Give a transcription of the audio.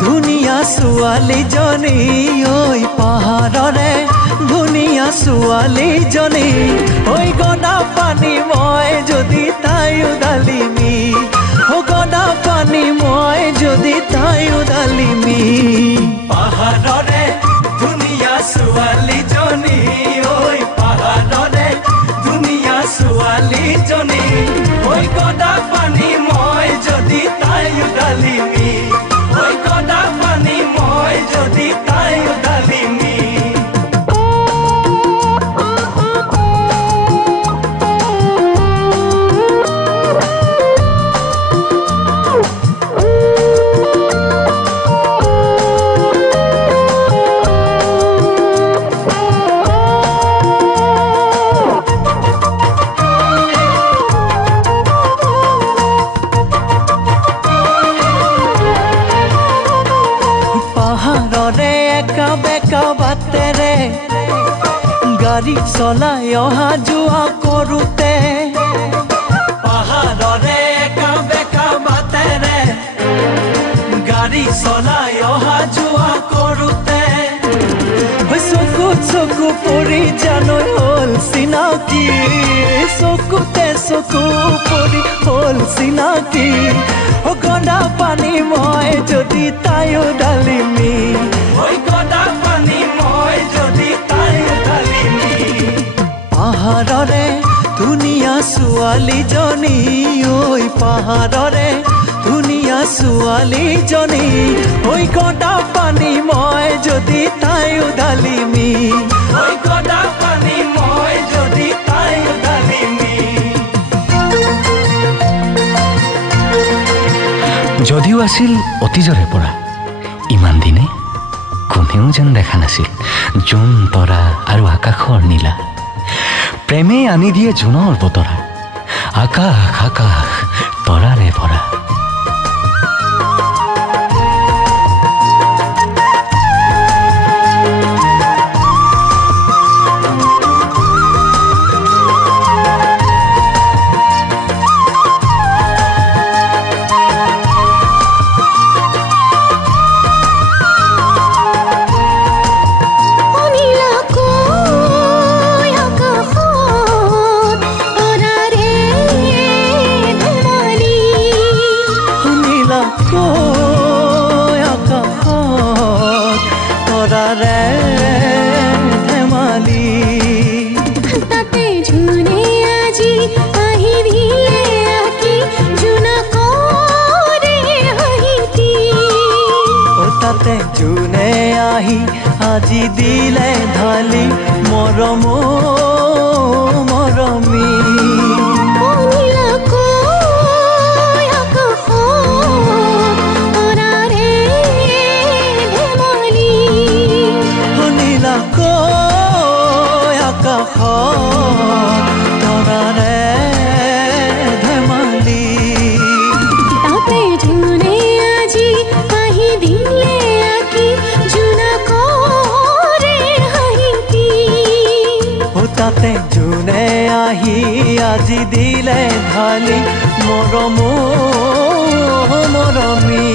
ধুনীয়া ছোৱালীজনী ঐ পাহাৰৰে ধুনীয়া ছোৱালীজনী ঐ গদা পানী মই যদি তাই উদালিমি গদা পানী মই যদি তাই উদালিমি পাহাৰৰে ধুনীয়া ছোৱালীজনী ঐ পাহাৰৰে ধুনীয়া ছোৱালীজনী ঐ গদা পানী মই যদি তাই উদালিমি গদা পানী মই যদি তাই উদালিমি গাড়ী চলাই অহা যোৱা কৰোঁতে পাহাৰৰে একা বেকা বাটেৰে গাড়ী চলাই অহা যোৱা কৰোঁতে চকুত চকু পৰি জানৈ হ'ল চিনাকি চকুতে চকু পৰি হ'ল চিনাকি গদা পানী মই যদি তাই উদালিমি গদা পানী মই যদি তাই উদালিমি পাহাৰৰে ধুনীয়া ছোৱালীজনী ঐ পাহাৰৰে ধুনীয়া ছোৱালীজনী ঐ গদা পানী মই যদি তাই উদালিমি গদা পানী মই যদি তাই উদালিমি যদিও আছিল অতীজৰে পৰা ইমান দিনে কোনেও যেন দেখা নাছিল জোন তৰা আৰু আকাশৰ নীলা প্ৰেমে আনি দিয়ে জোনৰ বতৰা আকাশ আকাশ তৰাৰে ভৰা জোনে আহি আজি দিলে ঢালি মৰম মৰমী শুনিলা কৈ আকাশ তৰাৰে ধেমালি তাতে জোনে আজি আহি দিলে তাতে জোনে আহি আজি দিলে ঢালি মৰম মৰমী